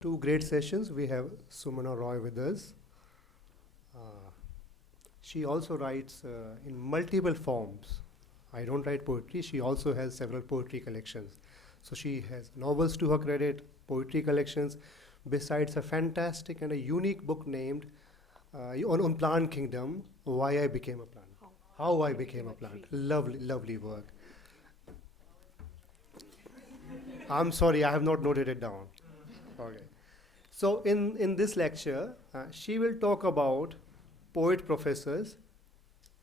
Two great sessions. We have Sumana Roy with us. Uh, she also writes in multiple forms. I don't write poetry. She also has several poetry collections. So she has novels to her credit, poetry collections, besides a fantastic and a unique book named on Plant Kingdom, Why I Became a Plant. How I Became a Plant. Lovely, lovely work. I'm sorry, I have not noted it down. Okay. So in this lecture, she will talk about poet professors,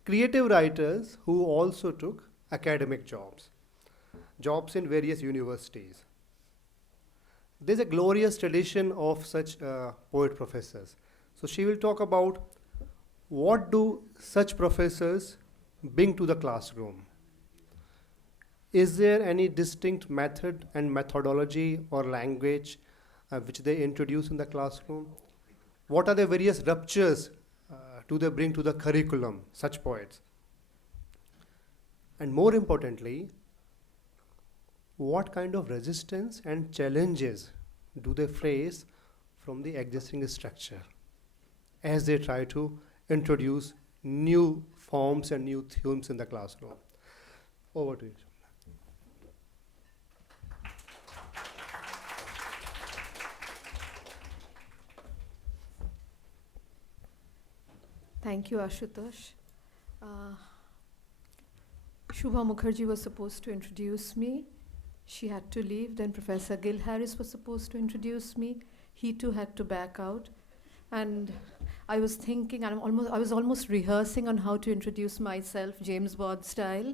creative writers who also took academic jobs, jobs in various universities. There's a glorious tradition of such poet professors. So she will talk about what do such professors bring to the classroom. Is there any distinct method and methodology or language which they introduce in the classroom? What are the various ruptures do they bring to the curriculum, such poets? And more importantly, what kind of resistance and challenges do they face from the existing structure as they try to introduce new forms and new themes in the classroom? Over to you. Thank you, Ashutosh. Uh, Shubha Mukherjee was supposed to introduce me. She had to leave. Then Professor Gil Harris was supposed to introduce me. He too had to back out. And I was thinking, I was almost rehearsing on how to introduce myself, James Bond style.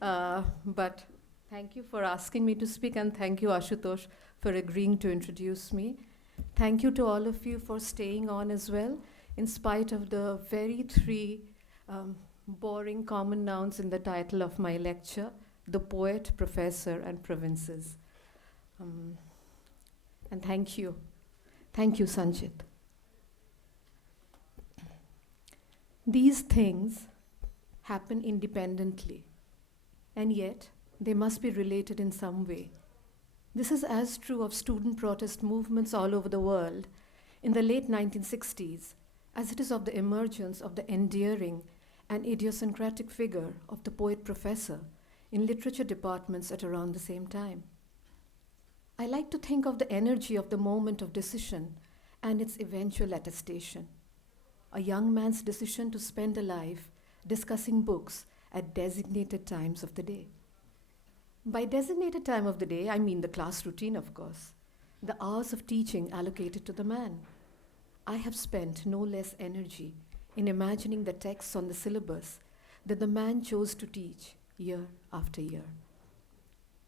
But thank you for asking me to speak, and thank you, Ashutosh, for agreeing to introduce me. Thank you to all of you for staying on as well, in spite of the very three boring common nouns in the title of my lecture: the poet, professor, and provinces. And thank you. Thank you, Sanjit. These things happen independently, and yet they must be related in some way. This is as true of student protest movements all over the world in the late 1960s as it is of the emergence of the endearing and idiosyncratic figure of the poet professor in literature departments at around the same time. I like to think of the energy of the moment of decision and its eventual attestation. A young man's decision to spend a life discussing books at designated times of the day. By designated time of the day, I mean the class routine, of course, the hours of teaching allocated to the man. I have spent no less energy in imagining the texts on the syllabus that the man chose to teach year after year.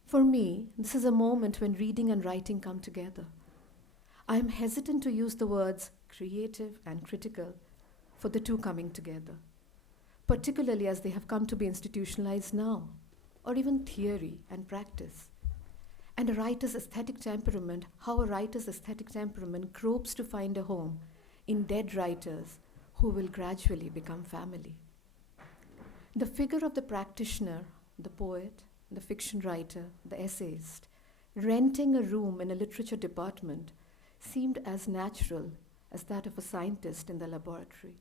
For me, this is a moment when reading and writing come together. I am hesitant to use the words creative and critical for the two coming together, particularly as they have come to be institutionalized now, or even theory and practice. And a writer's aesthetic temperament, how a writer's aesthetic temperament gropes to find a home in dead writers who will gradually become family. The figure of the practitioner, the poet, the fiction writer, the essayist, renting a room in a literature department seemed as natural as that of a scientist in the laboratory.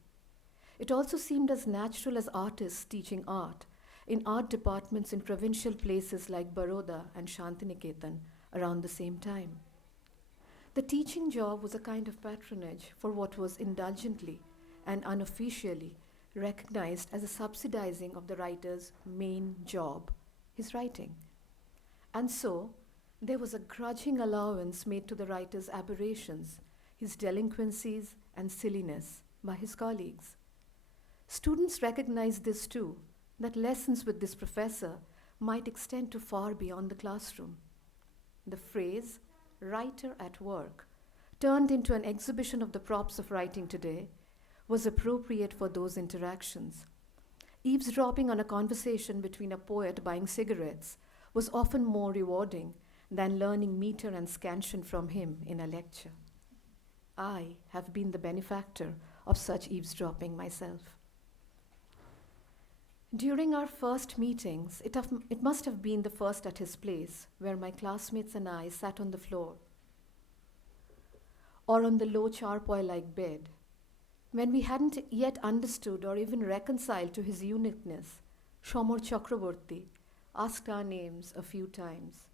It also seemed as natural as artists teaching art in art departments in provincial places like Baroda and Shantiniketan around the same time. The teaching job was a kind of patronage for what was indulgently and unofficially recognized as a subsidizing of the writer's main job, his writing. And so, there was a grudging allowance made to the writer's aberrations, his delinquencies and silliness by his colleagues. Students recognized this too, that lessons with this professor might extend to far beyond the classroom. The phrase, writer at work, turned into an exhibition of the props of writing today, was appropriate for those interactions. Eavesdropping on a conversation between a poet buying cigarettes was often more rewarding than learning meter and scansion from him in a lecture. I have been the benefactor of such eavesdropping myself. During our first meetings, it must have been the first at his place, where my classmates and I sat on the floor. or on the low charpoy-like bed. When we hadn't yet understood or even reconciled to his uniqueness, Shomor Chakraborty asked our names a few times.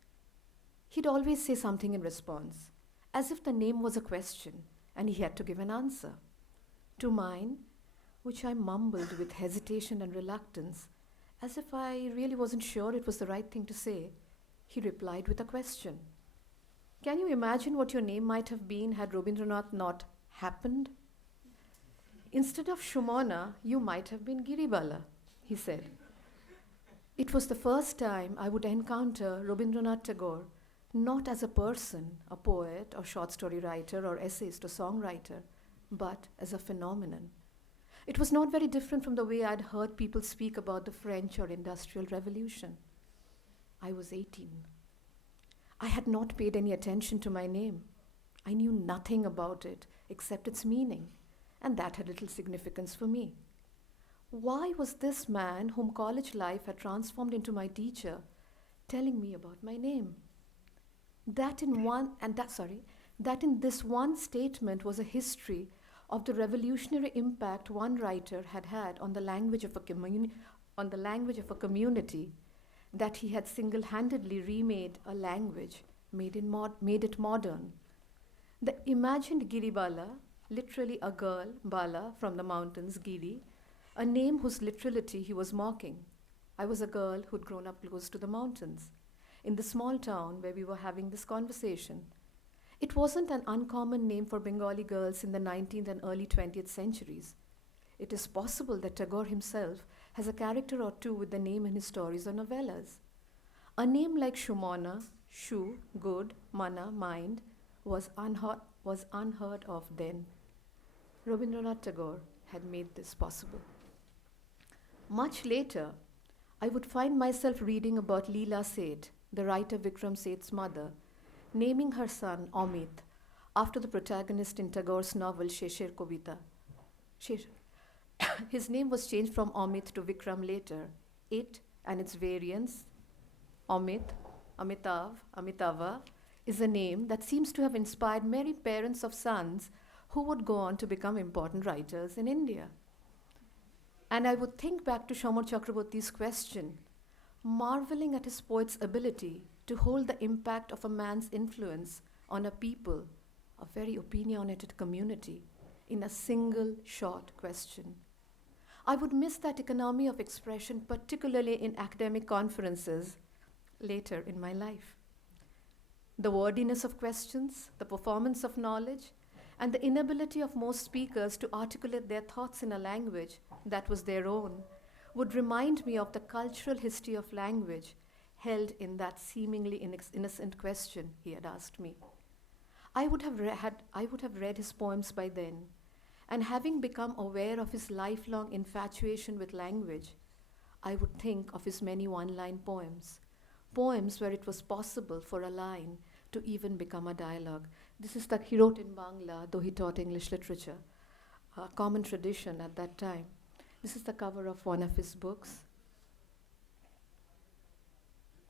He'd always say something in response, as if the name was a question and he had to give an answer. To mine, which I mumbled with hesitation and reluctance, as if I really wasn't sure it was the right thing to say, he replied with a question. Can you imagine what your name might have been had Rabindranath not happened? Instead of Shumana, you might have been Giribala, he said. It was the first time I would encounter Rabindranath Tagore not as a person, a poet or short story writer or essayist or songwriter, but as a phenomenon. It was not very different from the way I'd heard people speak about the French or Industrial Revolution. I was 18. I had not paid any attention to my name. I knew nothing about it except its meaning, and that had little significance for me. Why was this man, whom college life had transformed into my teacher, telling me about my name? That in this one statement was a history of the revolutionary impact one writer had had on the language of a community, that he had single-handedly remade a language, made it modern. The imagined Giribala, literally a girl, Bala, from the mountains, Giri, a name whose literality he was mocking. I was a girl who'd grown up close to the mountains, in the small town where we were having this conversation. It wasn't an uncommon name for Bengali girls in the 19th and early 20th centuries. It is possible that Tagore himself has a character or two with the name in his stories or novellas. A name like Shumana, Shu, good, Mana, mind, was unheard of then. Rabindranath Tagore had made this possible. Much later, I would find myself reading about Leela Seth, the writer Vikram Seth's mother, naming her son Amit after the protagonist in Tagore's novel Sheshir Kobita. His name was changed from Amit to Vikram later. It and its variants, Amit, Amitav, Amitava, is a name that seems to have inspired many parents of sons who would go on to become important writers in India. And I would think back to Shomor Chakraborty's question, marveling at his poet's ability to hold the impact of a man's influence on a people, a very opinionated community, in a single short question. I would miss that economy of expression, particularly in academic conferences, later in my life. The wordiness of questions, the performance of knowledge, and the inability of most speakers to articulate their thoughts in a language that was their own would remind me of the cultural history of language held in that seemingly innocent question he had asked me. I would have read his poems by then, and having become aware of his lifelong infatuation with language, I would think of his many one-line poems where it was possible for a line to even become a dialogue. This is that he wrote in Bangla, though he taught English literature, a common tradition at that time. This is the cover of one of his books.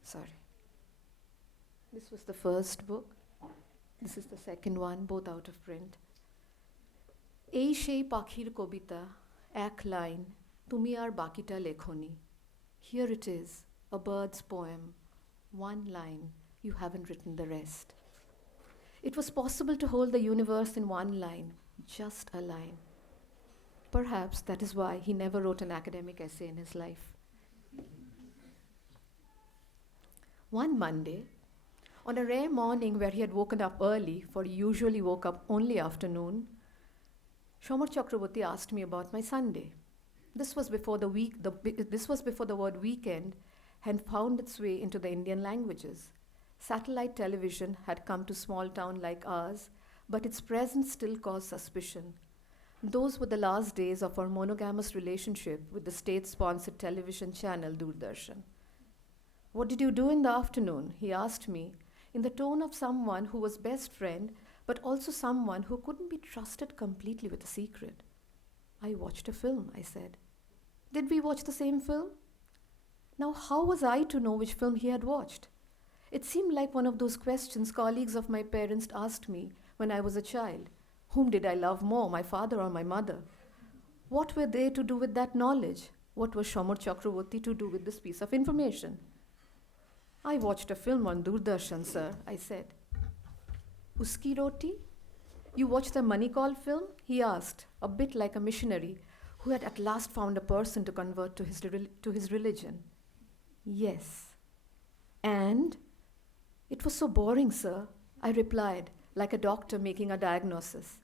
Sorry. This was the first book. This is the second one, both out of print. এই সেই পাখির কবিতা, এক line, তুমি আর বাকিটা লেখনি. Here it is, a bird's poem, one line, you haven't written the rest. It was possible to hold the universe in one line, just a line. Perhaps that is why he never wrote an academic essay in his life. One Monday, on a rare morning where he had woken up early, for he usually woke up only afternoon, Shomor Chakraborty asked me about my Sunday. This was before the word weekend had found its way into the Indian languages. Satellite television had come to small town like ours, but its presence still caused suspicion. Those were the last days of our monogamous relationship with the state-sponsored television channel Doordarshan. What did you do in the afternoon? He asked me, in the tone of someone who was best friend, but also someone who couldn't be trusted completely with a secret. I watched a film, I said. Did we watch the same film? Now, how was I to know which film he had watched? It seemed like one of those questions colleagues of my parents asked me when I was a child. Whom did I love more, my father or my mother? What were they to do with that knowledge? What was Shamar Chakraborty to do with this piece of information? I watched a film on Doordarshan, sir, I said. Uski roti? You watched the Manikal film? He asked, a bit like a missionary who had at last found a person to convert to his religion. Yes. And? It was so boring, sir, I replied, like a doctor making a diagnosis.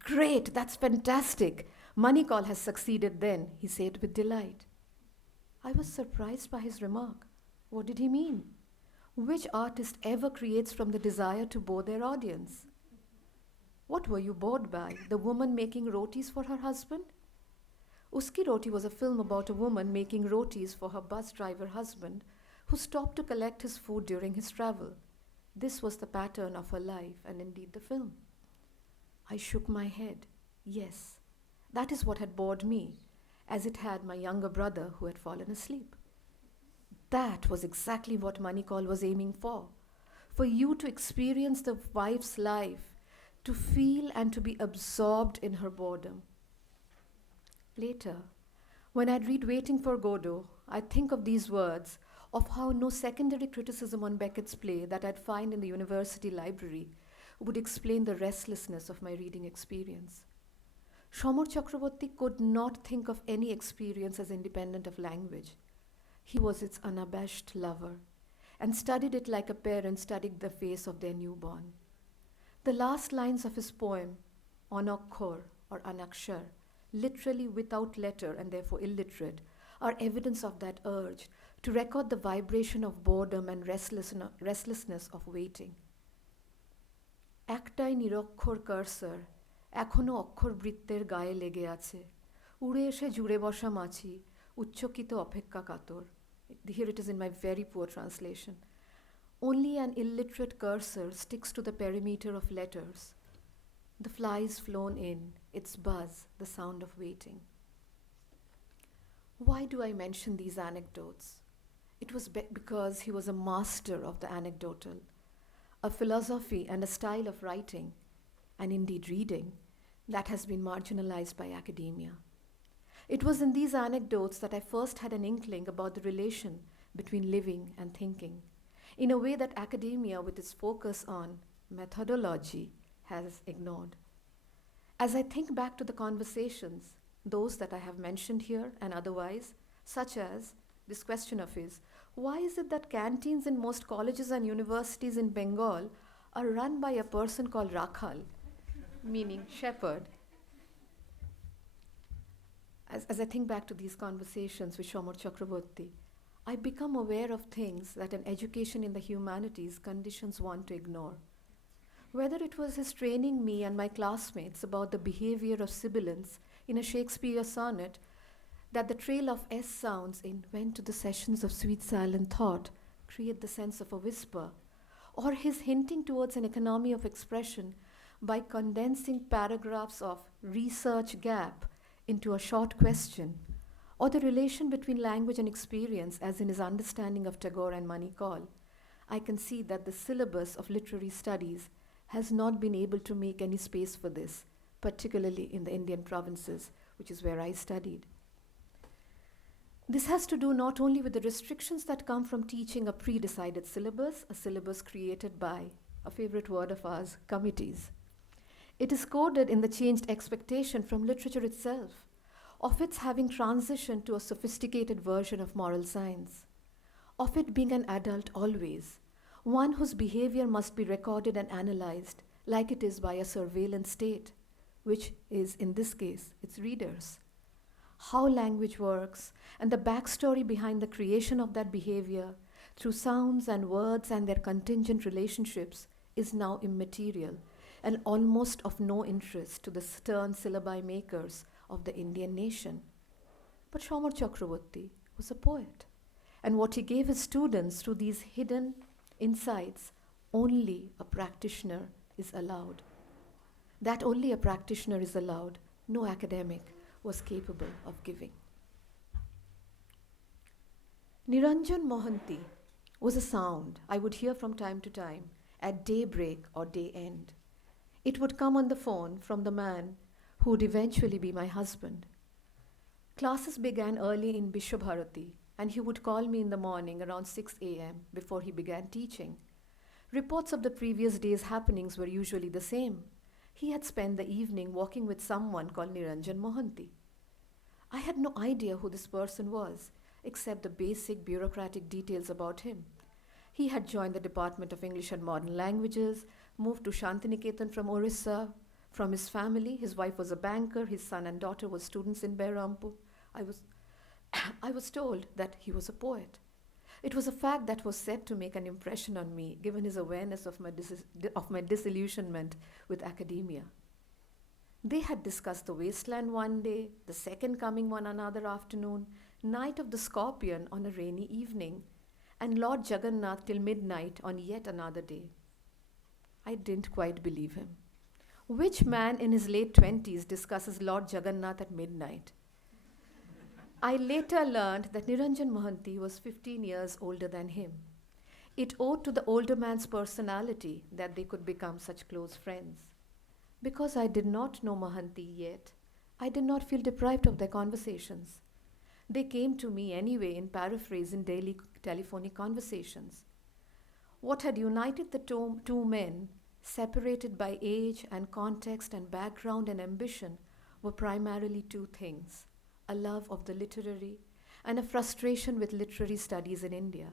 Great, that's fantastic. Manikal has succeeded then, he said with delight. I was surprised by his remark. What did he mean? Which artist ever creates from the desire to bore their audience? What were you bored by? The woman making rotis for her husband? Uski Roti was a film about a woman making rotis for her bus driver husband who stopped to collect his food during his travel. This was the pattern of her life and indeed the film. I shook my head. Yes, that is what had bored me, as it had my younger brother who had fallen asleep. That was exactly what Manikal was aiming for you to experience the wife's life, to feel and to be absorbed in her boredom. Later, when I'd read Waiting for Godot, I'd think of these words, of how no secondary criticism on Beckett's play that I'd find in the university library would explain the restlessness of my reading experience. Shamar Chakraborty could not think of any experience as independent of language. He was its unabashed lover and studied it like a parent studied the face of their newborn. The last lines of his poem, Anakhor or Anakshar, literally without letter and therefore illiterate, are evidence of that urge to record the vibration of boredom and restlessness of waiting. একটাই নিরক্ষর cursor এখনো অক্ষর বৃত্তের গায়ে লেগে আছে উড়ে এসে জুড়ে বসা মাছি উচ্চকিত অপেক্ষা কাতর. Here it is in my very poor translation. Only an illiterate cursor sticks to the perimeter of letters. The flies flown in, its buzz, the sound of waiting. Why do I mention these anecdotes? It was because he was a master of the anecdotal, a philosophy and a style of writing, and indeed reading, that has been marginalized by academia. It was in these anecdotes that I first had an inkling about the relation between living and thinking, in a way that academia, with its focus on methodology, has ignored. As I think back to the conversations, those that I have mentioned here and otherwise, such as this question of his, why is it that canteens in most colleges and universities in Bengal are run by a person called Rakhal, meaning shepherd? As I think back to these conversations with Shamar Chakraborty, I become aware of things that an education in the humanities conditions one to ignore. Whether it was his training me and my classmates about the behavior of sibilants in a Shakespeare sonnet, that the trail of S sounds in Went to the Sessions of Sweet Silent Thought create the sense of a whisper, or his hinting towards an economy of expression by condensing paragraphs of research gap into a short question, or the relation between language and experience as in his understanding of Tagore and Manikal, I can see that the syllabus of literary studies has not been able to make any space for this, particularly in the Indian provinces, which is where I studied. This has to do not only with the restrictions that come from teaching a pre-decided syllabus, a syllabus created by, a favorite word of ours, committees. It is coded in the changed expectation from literature itself, of its having transitioned to a sophisticated version of moral science, of it being an adult always, one whose behavior must be recorded and analyzed like it is by a surveillance state, which is, in this case, its readers. How language works and the backstory behind the creation of that behavior through sounds and words and their contingent relationships is now immaterial and almost of no interest to the stern syllabi makers of the Indian nation. But Shamar Chakraborty was a poet, and what he gave his students through these hidden insights, only a practitioner is allowed. That only a practitioner is allowed, no academic was capable of giving. Niranjan Mohanty was a sound I would hear from time to time at daybreak or day end. It would come on the phone from the man who would eventually be my husband. Classes began early in Bishwabharati, and he would call me in the morning around 6 a.m. before he began teaching. Reports of the previous day's happenings were usually the same. He had spent the evening walking with someone called Niranjan Mohanty. I had no idea who this person was, except the basic bureaucratic details about him. He had joined the Department of English and Modern Languages, moved to Shantiniketan from Orissa. From his family, his wife was a banker, his son and daughter were students in Behrampur. I was, I was told that he was a poet. It was a fact that was said to make an impression on me, given his awareness of my disillusionment with academia. They had discussed the wasteland one day, the second coming one another afternoon, night of the scorpion on a rainy evening, and Lord Jagannath till midnight on yet another day. I didn't quite believe him. Which man in his late 20s discusses Lord Jagannath at midnight? I later learned that Niranjan Mohanty was 15 years older than him. It owed to the older man's personality that they could become such close friends. Because I did not know Mohanty yet, I did not feel deprived of their conversations. They came to me anyway in paraphrase in daily telephonic conversations. What had united the two men, separated by age and context and background and ambition, were primarily two things: a love of the literary and a frustration with literary studies in India.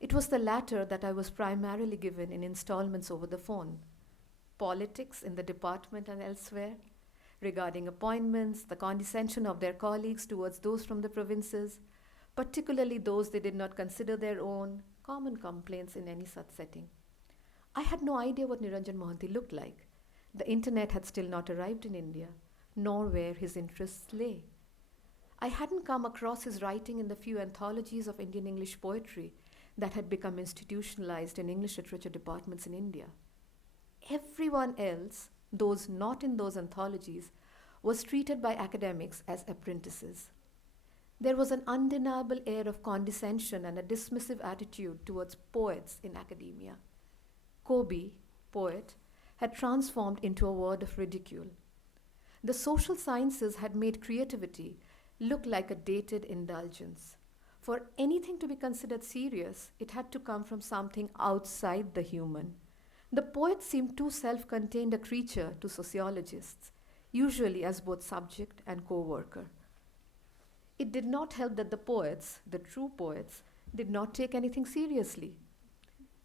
It was the latter that I was primarily given in installments over the phone. Politics in the department and elsewhere, regarding appointments, the condescension of their colleagues towards those from the provinces, particularly those they did not consider their own, common complaints in any such setting. I had no idea what Niranjan Mohanty looked like. The internet had still not arrived in India, nor where his interests lay. I hadn't come across his writing in the few anthologies of Indian English poetry that had become institutionalized in English literature departments in India. Everyone else, those not in those anthologies, was treated by academics as apprentices. There was an undeniable air of condescension and a dismissive attitude towards poets in academia. Kobe, poet, had transformed into a word of ridicule. The social sciences had made creativity look like a dated indulgence. For anything to be considered serious, it had to come from something outside the human. The poet seemed too self-contained a creature to sociologists, usually as both subject and co-worker. It did not help that the poets, the true poets, did not take anything seriously.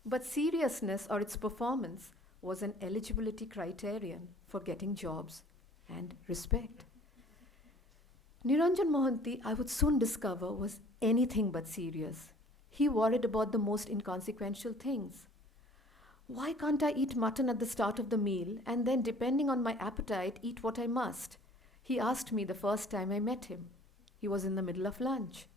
But seriousness or its performance was an eligibility criterion for getting jobs and respect. Niranjan Mohanty, I would soon discover, was anything but serious. He worried about the most inconsequential things. Why can't I eat mutton at the start of the meal and then, depending on my appetite, eat what I must? He asked me the first time I met him. He was in the middle of lunch.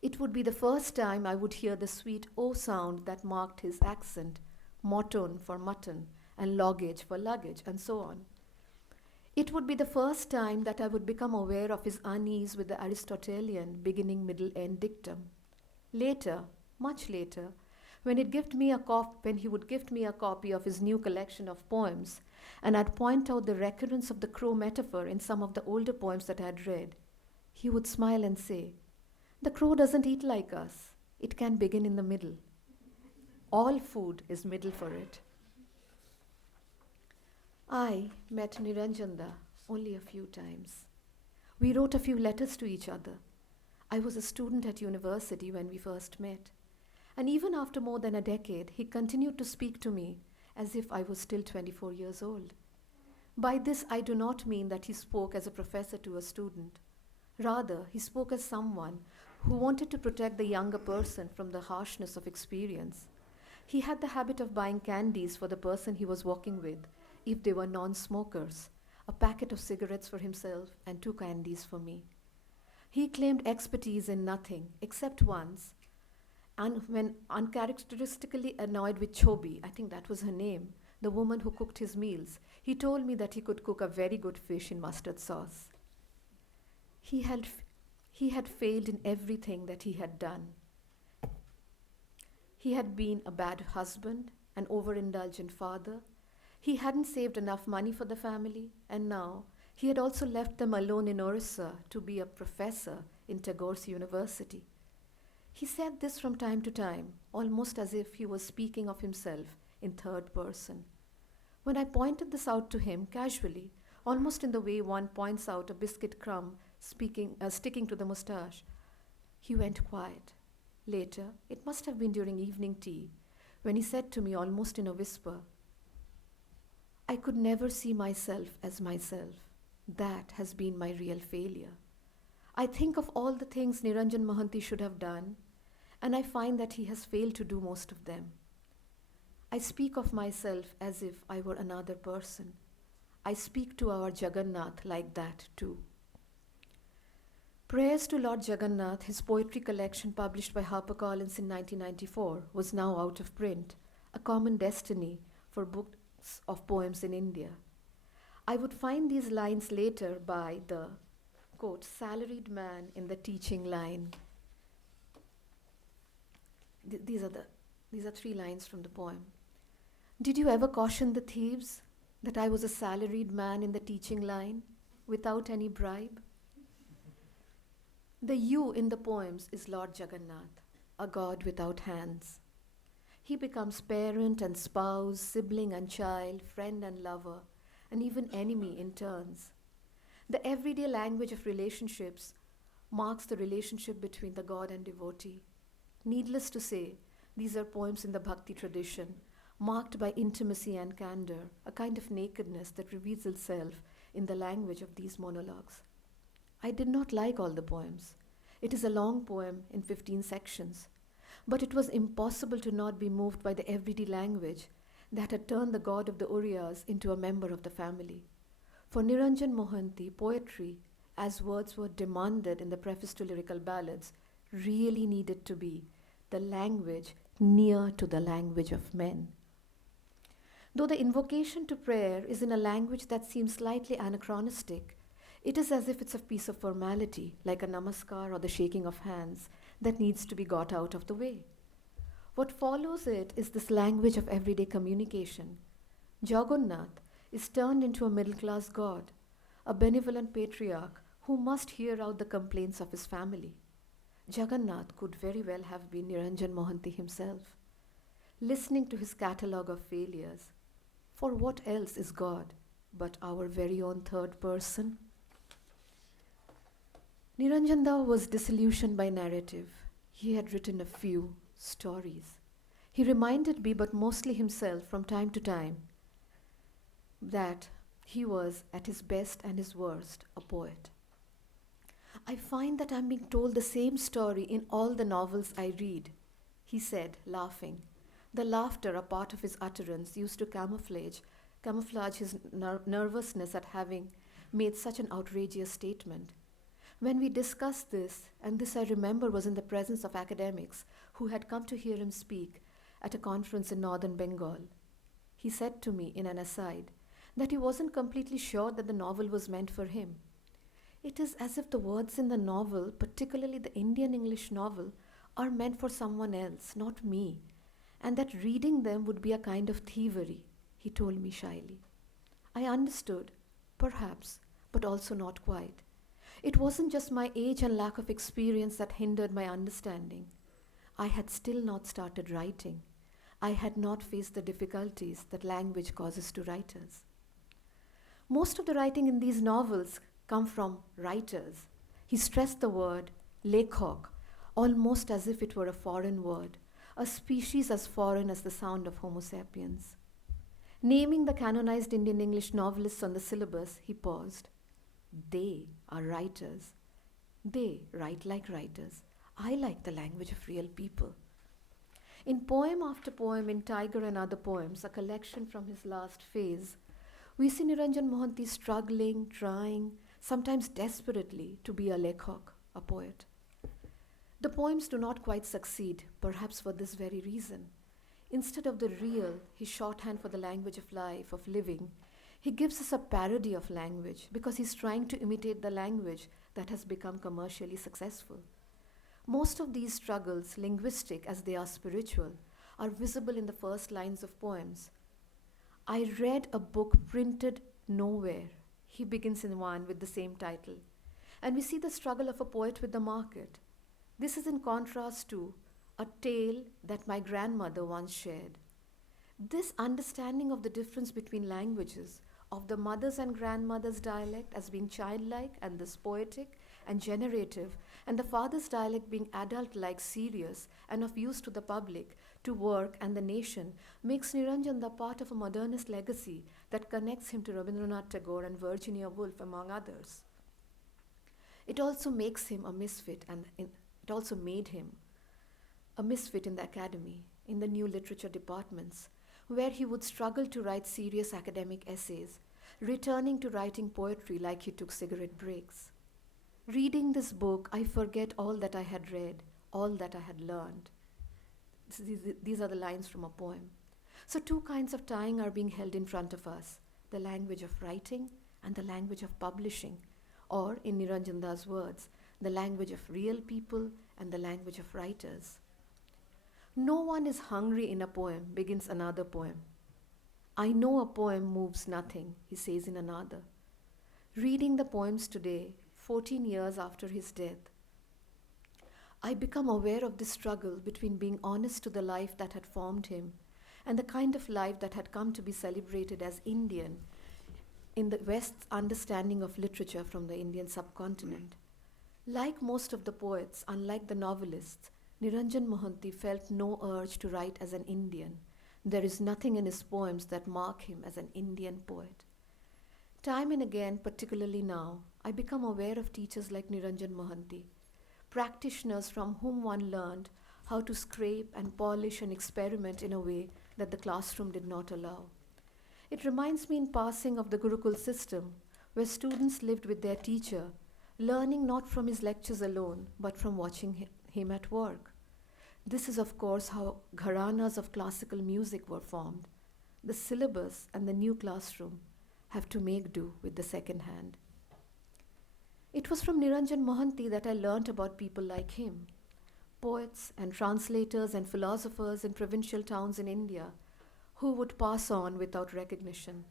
It would be the first time I would hear the sweet O sound that marked his accent, mutton for mutton, and loggage for luggage, and so on. It would be the first time that I would become aware of his unease with the Aristotelian beginning, middle, end dictum. Later, much later, when he would gift me a copy of his new collection of poems, and I'd point out the recurrence of the crow metaphor in some of the older poems that I had read, he would smile and say, "The crow doesn't eat like us. It can begin in the middle. All food is middle for it." I met Niranjanda only a few times. We wrote a few letters to each other. I was a student at university when we first met. And even after more than a decade, he continued to speak to me as if I was still 24 years old. By this, I do not mean that he spoke as a professor to a student. Rather, he spoke as someone who wanted to protect the younger person from the harshness of experience. He had the habit of buying candies for the person he was walking with, if they were non-smokers, a packet of cigarettes for himself and 2 candies for me. He claimed expertise in nothing, except once, and when uncharacteristically annoyed with Chobi, I think that was her name, the woman who cooked his meals, he told me that he could cook a very good fish in mustard sauce. He had failed in everything that he had done. He had been a bad husband, an overindulgent father. He hadn't saved enough money for the family, and now he had also left them alone in Orissa to be a professor in Tagore's university. He said this from time to time, almost as if he was speaking of himself in third person. When I pointed this out to him casually, almost in the way one points out a biscuit crumb sticking to the moustache, he went quiet. Later, it must have been during evening tea, when he said to me almost in a whisper, I could never see myself as myself. That has been my real failure. I think of all the things Niranjan Mohanty should have done, and I find that he has failed to do most of them. I speak of myself as if I were another person. I speak to our Jagannath like that too. Prayers to Lord Jagannath, his poetry collection published by HarperCollins in 1994, was now out of print, a common destiny for books of poems in India. I would find these lines later by the, quote, salaried man in the teaching line. These are 3 lines from the poem. Did you ever caution the thieves that I was a salaried man in the teaching line without any bribe? The you in the poems is Lord Jagannath, a god without hands. He becomes parent and spouse, sibling and child, friend and lover, and even enemy in turns. The everyday language of relationships marks the relationship between the god and devotee. Needless to say, these are poems in the Bhakti tradition, marked by intimacy and candor, a kind of nakedness that reveals itself in the language of these monologues. I did not like all the poems. It is a long poem in 15 sections, but it was impossible to not be moved by the everyday language that had turned the god of the Oriyas into a member of the family. For Niranjan Mohanty, poetry, as words were demanded in the preface to lyrical ballads, really needed to be the language near to the language of men. Though the invocation to prayer is in a language that seems slightly anachronistic, it is as if it's a piece of formality, like a namaskar or the shaking of hands, that needs to be got out of the way. What follows it is this language of everyday communication. Jagannath is turned into a middle-class god, a benevolent patriarch who must hear out the complaints of his family. Jagannath could very well have been Niranjan Mohanty himself, listening to his catalogue of failures. For what else is God but our very own third person? Niranjan Dao was disillusioned by narrative. He had written a few stories. He reminded me, but mostly himself from time to time, that he was at his best and his worst a poet. I find that I'm being told the same story in all the novels I read, he said, laughing. The laughter, a part of his utterance, used to camouflage his nervousness at having made such an outrageous statement. When we discussed this, and this I remember was in the presence of academics who had come to hear him speak at a conference in northern Bengal, he said to me in an aside that he wasn't completely sure that the novel was meant for him. It is as if the words in the novel, particularly the Indian English novel, are meant for someone else, not me, and that reading them would be a kind of thievery, he told me shyly. I understood, perhaps, but also not quite. It wasn't just my age and lack of experience that hindered my understanding. I had still not started writing. I had not faced the difficulties that language causes to writers. Most of the writing in these novels come from writers. He stressed the word lekhak, almost as if it were a foreign word, a species as foreign as the sound of Homo sapiens. Naming the canonized Indian English novelists on the syllabus, he paused. They are writers. They write like writers. I like the language of real people. In poem after poem in Tiger and Other Poems, a collection from his last phase, we see Niranjan Mohanty struggling, trying, sometimes desperately, to be a lekhak, a poet. The poems do not quite succeed, perhaps for this very reason. Instead of the real, his shorthand for the language of life, of living, he gives us a parody of language because he's trying to imitate the language that has become commercially successful. Most of these struggles, linguistic as they are spiritual, are visible in the first lines of poems. I read a book printed nowhere. He begins in one with the same title. And we see the struggle of a poet with the market. This is in contrast to a tale that my grandmother once shared. This understanding of the difference between languages, of the mother's and grandmother's dialect as being childlike and thus poetic and generative, and the father's dialect being adult like, serious, and of use to the public, to work and the nation, makes Niranjan the part of a modernist legacy that connects him to Rabindranath Tagore and Virginia Woolf, among others. It also makes him a misfit, and it also made him a misfit in the academy, in the new literature departments, where he would struggle to write serious academic essays, returning to writing poetry like he took cigarette breaks. Reading this book, I forget all that I had read, all that I had learned. These are the lines from a poem. So, two kinds of tying are being held in front of us: the language of writing and the language of publishing, or, in Niranjan Das' words, the language of real people and the language of writers. No one is hungry in a poem, begins another poem. I know a poem moves nothing, he says in another. Reading the poems today, 14 years after his death, I become aware of this struggle between being honest to the life that had formed him and the kind of life that had come to be celebrated as Indian in the West's understanding of literature from the Indian subcontinent. Like most of the poets, unlike the novelists, Niranjan Mohanty felt no urge to write as an Indian. There is nothing in his poems that mark him as an Indian poet. Time and again, particularly now, I become aware of teachers like Niranjan Mohanty, practitioners from whom one learned how to scrape and polish and experiment in a way that the classroom did not allow. It reminds me in passing of the Gurukul system, where students lived with their teacher, learning not from his lectures alone, but from watching him at work. This is, of course, how gharanas of classical music were formed. The syllabus and the new classroom have to make do with the second hand. It was from Niranjan Mohanty that I learnt about people like him, poets and translators and philosophers in provincial towns in India who would pass on without recognition.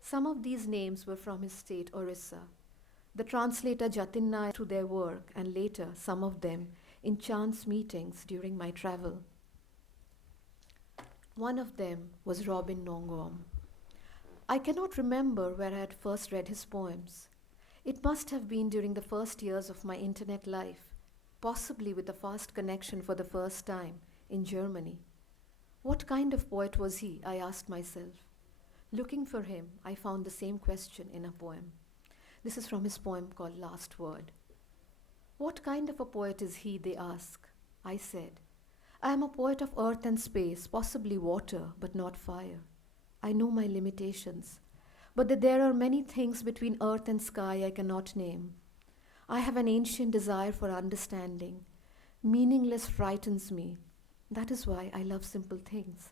Some of these names were from his state, Orissa. The translator Jatin Nair through their work, and later, some of them, in chance meetings during my travel. One of them was Robin Nongom. I cannot remember where I had first read his poems. It must have been during the first years of my internet life, possibly with a fast connection for the first time in Germany. What kind of poet was he? I asked myself. Looking for him, I found the same question in a poem. This is from his poem called Last Word. What kind of a poet is he, they ask. I said, I am a poet of earth and space, possibly water, but not fire. I know my limitations, but that there are many things between earth and sky I cannot name. I have an ancient desire for understanding. Meaningless frightens me. That is why I love simple things,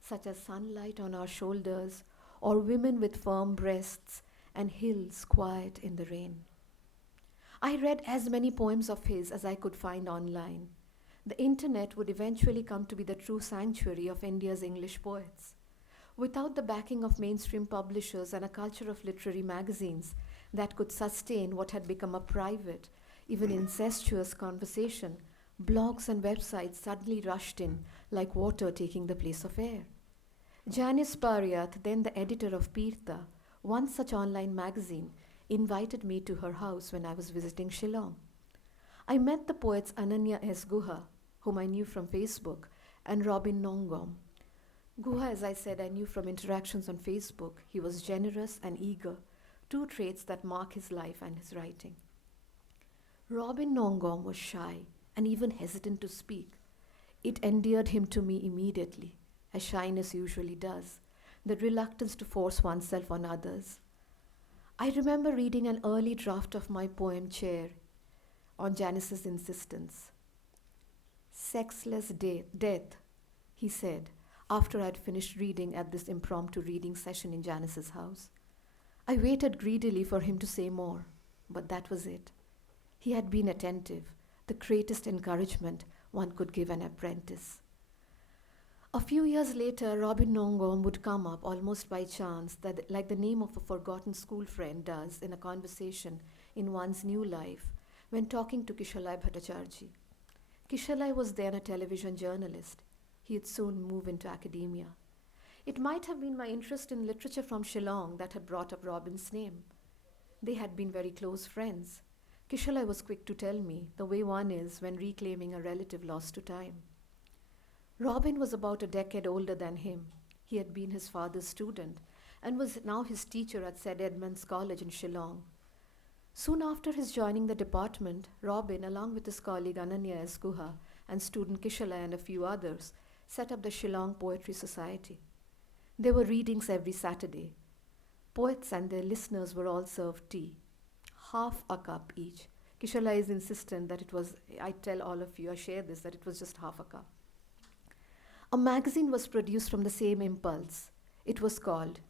such as sunlight on our shoulders, or women with firm breasts, and hills quiet in the rain. I read as many poems of his as I could find online. The internet would eventually come to be the true sanctuary of India's English poets. Without the backing of mainstream publishers and a culture of literary magazines that could sustain what had become a private, even incestuous conversation, blogs and websites suddenly rushed in like water taking the place of air. Janice Pariath, then the editor of Peertha, one such online magazine, invited me to her house when I was visiting Shillong. I met the poets Ananya S. Guha, whom I knew from Facebook, and Robin Nongom. Guha, as I said, I knew from interactions on Facebook. He was generous and eager, two traits that mark his life and his writing. Robin Nongom was shy and even hesitant to speak. It endeared him to me immediately, as shyness usually does, the reluctance to force oneself on others. I remember reading an early draft of my poem Chair on Janice's insistence. Sexless death, he said, after I had finished reading at this impromptu reading session in Janice's house. I waited greedily for him to say more, but that was it. He had been attentive, the greatest encouragement one could give an apprentice. A few years later, Robin Nongom would come up almost by chance, that, like the name of a forgotten school friend does in a conversation in one's new life when talking to Kishalai Bhattacharjee. Kishalai was then a television journalist. He would soon move into academia. It might have been my interest in literature from Shillong that had brought up Robin's name. They had been very close friends. Kishalai was quick to tell me, the way one is when reclaiming a relative lost to time. Robin was about a decade older than him. He had been his father's student and was now his teacher at St. Edmund's College in Shillong. Soon after his joining the department, Robin, along with his colleague Ananya S. Guha and student Kishalai and a few others, set up the Shillong Poetry Society. There were readings every Saturday. Poets and their listeners were all served tea, half a cup each. Kishalai is insistent that it was, I tell all of you, I share this, that it was just half a cup. A magazine was produced from the same impulse. It was called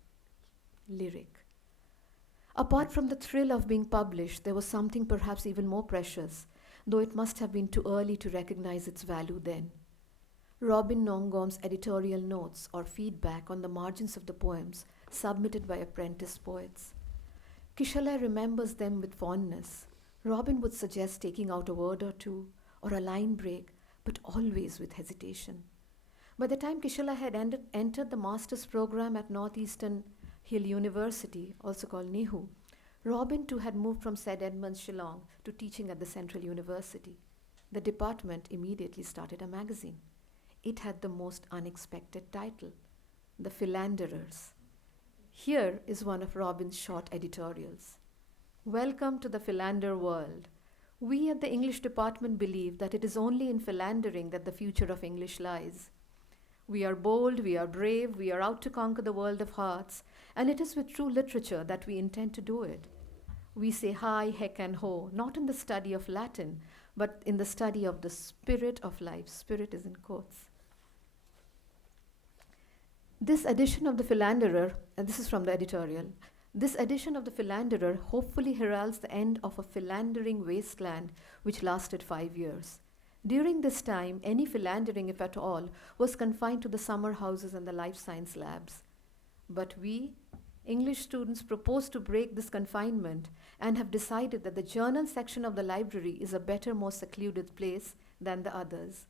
Lyric. Apart from the thrill of being published, there was something perhaps even more precious, though it must have been too early to recognize its value then. Robin Nongom's editorial notes or feedback on the margins of the poems submitted by apprentice poets. Kishalai remembers them with fondness. Robin would suggest taking out a word or two or a line break, but always with hesitation. By the time Kishalai had entered the master's program at Northeastern Hill University, also called NEHU, Robin too had moved from St. Edmund's Shillong to teaching at the Central University. The department immediately started a magazine. It had the most unexpected title, The Philanderers. Here is one of Robin's short editorials. Welcome to the philander world. We at the English department believe that it is only in philandering that the future of English lies. We are bold, we are brave, we are out to conquer the world of hearts, and it is with true literature that we intend to do it. We say hi, heck, and ho, not in the study of Latin, but in the study of the spirit of life. Spirit is in quotes. This edition of the Philanderer, and this is from the editorial, this edition of the Philanderer hopefully heralds the end of a philandering wasteland which lasted 5 years. During this time, any philandering, if at all, was confined to the summer houses and the life science labs. But we, English students, propose to break this confinement and have decided that the journal section of the library is a better, more secluded place than the others.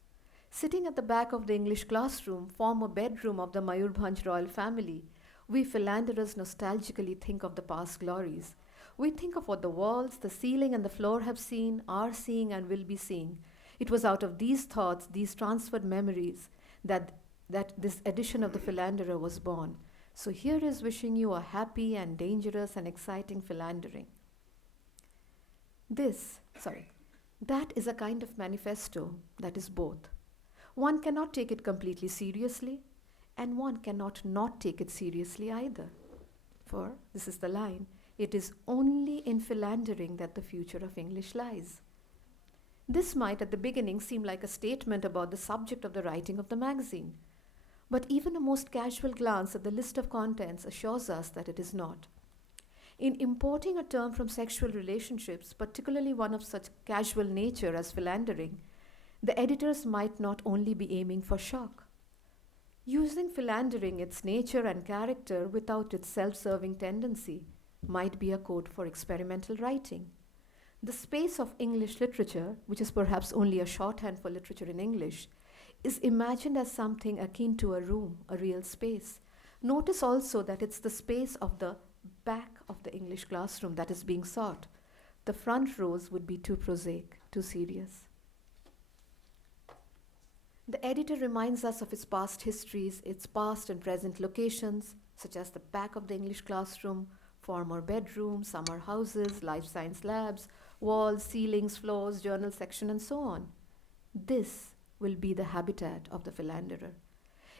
Sitting at the back of the English classroom, former bedroom of the Mayurbhanj royal family, we philanderers nostalgically think of the past glories. We think of what the walls, the ceiling, and the floor have seen, are seeing, and will be seeing. It was out of these thoughts, these transferred memories, that this edition of the Philanderer was born. So here is wishing you a happy and dangerous and exciting philandering. That is a kind of manifesto that is both. One cannot take it completely seriously, and one cannot not take it seriously either. For, this is the line, it is only in philandering that the future of English lies. This might at the beginning seem like a statement about the subject of the writing of the magazine, but even a most casual glance at the list of contents assures us that it is not. In importing a term from sexual relationships, particularly one of such casual nature as philandering, the editors might not only be aiming for shock. Using philandering, its nature and character without its self-serving tendency, might be a code for experimental writing. The space of English literature, which is perhaps only a shorthand for literature in English, is imagined as something akin to a room, a real space. Notice also that it's the space of the back of the English classroom that is being sought. The front rows would be too prosaic, too serious. The editor reminds us of its past histories, its past and present locations, such as the back of the English classroom, former bedrooms, summer houses, life science labs, walls, ceilings, floors, journal section, and so on. This will be the habitat of the philanderer.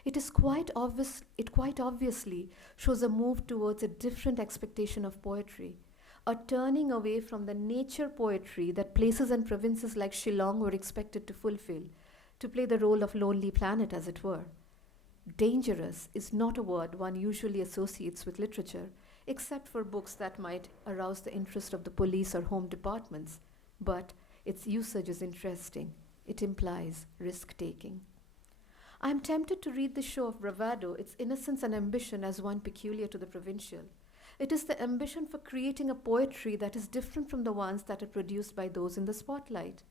It quite obviously shows a move towards a different expectation of poetry, a turning away from the nature poetry that places and provinces like Shillong were expected to fulfill, to play the role of lonely planet, as it were. Dangerous is not a word one usually associates with literature, except for books that might arouse the interest of the police or home departments, but its usage is interesting. It implies risk-taking. I am tempted to read this show of bravado, its innocence and ambition, as one peculiar to the provincial. It is the ambition for creating a poetry that is different from the ones that are produced by those in the spotlight.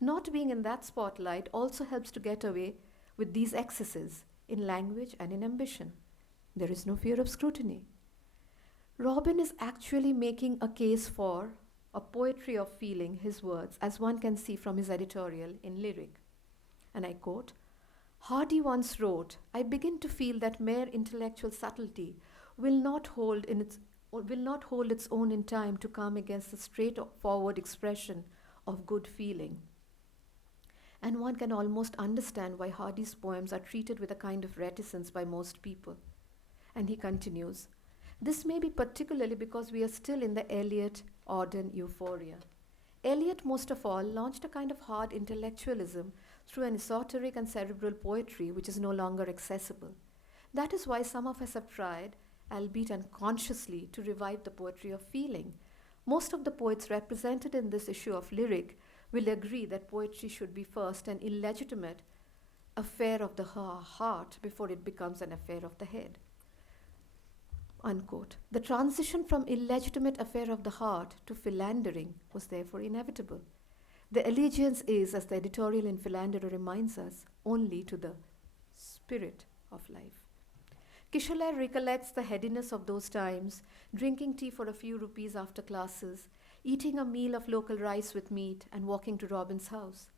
Not being in that spotlight also helps to get away with these excesses in language and in ambition. There is no fear of scrutiny. Robin is actually making a case for a poetry of feeling, his words, as one can see from his editorial in Lyric. And I quote, Hardy once wrote, I begin to feel that mere intellectual subtlety will not hold its own in time to come against the straightforward expression of good feeling. And one can almost understand why Hardy's poems are treated with a kind of reticence by most people. And he continues, this may be particularly because we are still in the Eliot-Auden euphoria. Eliot, most of all, launched a kind of hard intellectualism through an esoteric and cerebral poetry which is no longer accessible. That is why some of us have tried, albeit unconsciously, to revive the poetry of feeling. Most of the poets represented in this issue of Lyric will agree that poetry should be first an illegitimate affair of the heart before it becomes an affair of the head. Unquote. The transition from illegitimate affair of the heart to philandering was therefore inevitable. The allegiance is, as the editorial in Philanderer reminds us, only to the spirit of life. Kishalai recollects the headiness of those times, drinking tea for a few rupees after classes, eating a meal of local rice with meat, and walking to Robin's house.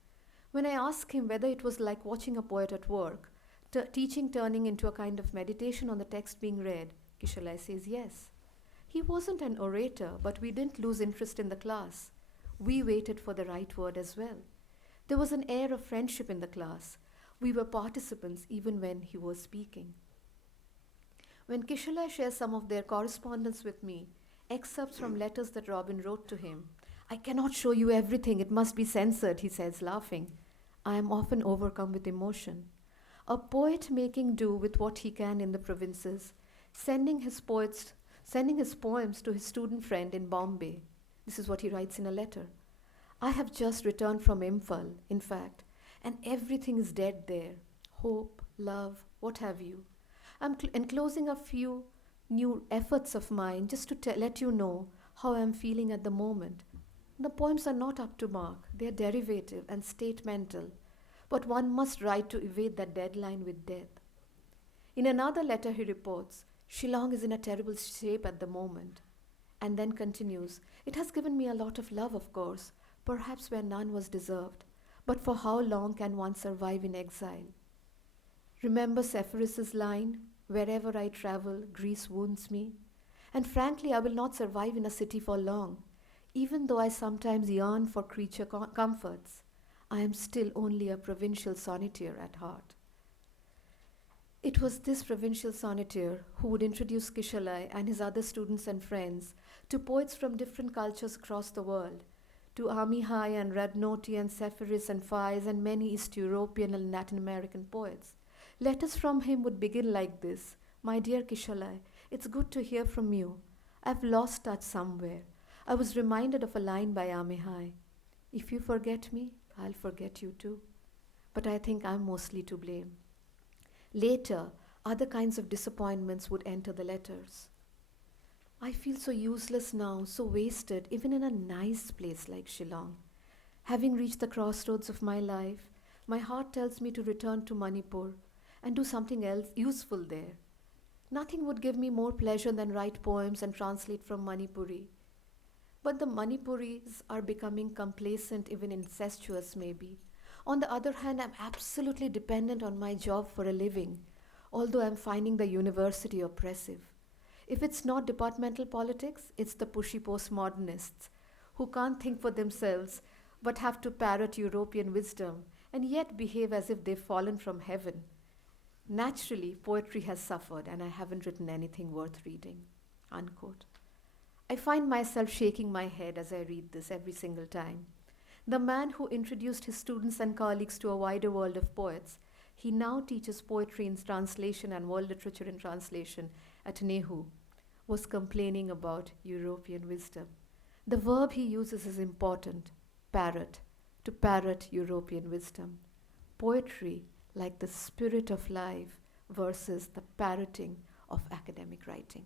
When I ask him whether it was like watching a poet at work, teaching turning into a kind of meditation on the text being read, Kishalai says yes. He wasn't an orator, but we didn't lose interest in the class. We waited for the right word as well. There was an air of friendship in the class. We were participants even when he was speaking. When Kishalai shares some of their correspondence with me, excerpts from letters that Robin wrote to him, I cannot show you everything, it must be censored, he says, laughing. I am often overcome with emotion. A poet making do with what he can in the provinces, sending his poems to his student friend in Bombay. This is what he writes in a letter. I have just returned from Imphal, in fact, and everything is dead there. Hope, love, what have you. I'm enclosing a few new efforts of mine just to let you know how I'm feeling at the moment. The poems are not up to mark. They are derivative and statemental. But one must write to evade that deadline with death. In another letter he reports, Shillong is in a terrible shape at the moment. And then continues, it has given me a lot of love, of course, perhaps where none was deserved. But for how long can one survive in exile? Remember Zephyrus's line, wherever I travel, Greece wounds me. And frankly, I will not survive in a city for long. Even though I sometimes yearn for creature comforts, I am still only a provincial sonneteer at heart. It was this provincial sonneteer who would introduce Kishalai and his other students and friends to poets from different cultures across the world, to Amihai and Radnoti and Zephyrus and Faiz and many East European and Latin American poets. Letters from him would begin like this. My dear Kishalai, it's good to hear from you. I've lost touch somewhere. I was reminded of a line by Amihai. If you forget me, I'll forget you too. But I think I'm mostly to blame. Later, other kinds of disappointments would enter the letters. I feel so useless now, so wasted, even in a nice place like Shillong. Having reached the crossroads of my life, my heart tells me to return to Manipur and do something else useful there. Nothing would give me more pleasure than write poems and translate from Manipuri. But the Manipuris are becoming complacent, even incestuous maybe. On the other hand, I'm absolutely dependent on my job for a living, although I'm finding the university oppressive. If it's not departmental politics, it's the pushy postmodernists who can't think for themselves but have to parrot European wisdom and yet behave as if they've fallen from heaven. Naturally, poetry has suffered and I haven't written anything worth reading. Unquote. I find myself shaking my head as I read this every single time. The man who introduced his students and colleagues to a wider world of poets, he now teaches poetry in translation and world literature in translation at Nehu, was complaining about European wisdom. The verb he uses is important, parrot, to parrot European wisdom. Poetry, like the spirit of life versus the parroting of academic writing.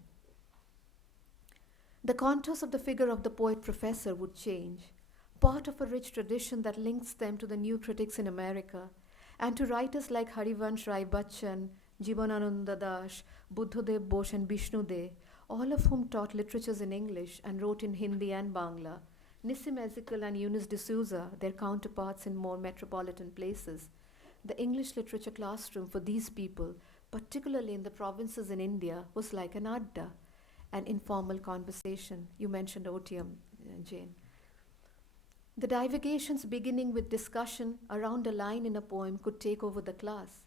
The contours of the figure of the poet professor would change, part of a rich tradition that links them to the new critics in America and to writers like Harivansh Rai Bachchan, Jibanananda Das, Buddhadev Bose, and Bishnu De, all of whom taught literatures in English and wrote in Hindi and Bangla, Nissim Ezekiel and Eunice D'Souza, their counterparts in more metropolitan places. The English literature classroom for these people, particularly in the provinces in India, was like an adda, an informal conversation. You mentioned otium, Jane. The divagations beginning with discussion around a line in a poem could take over the class.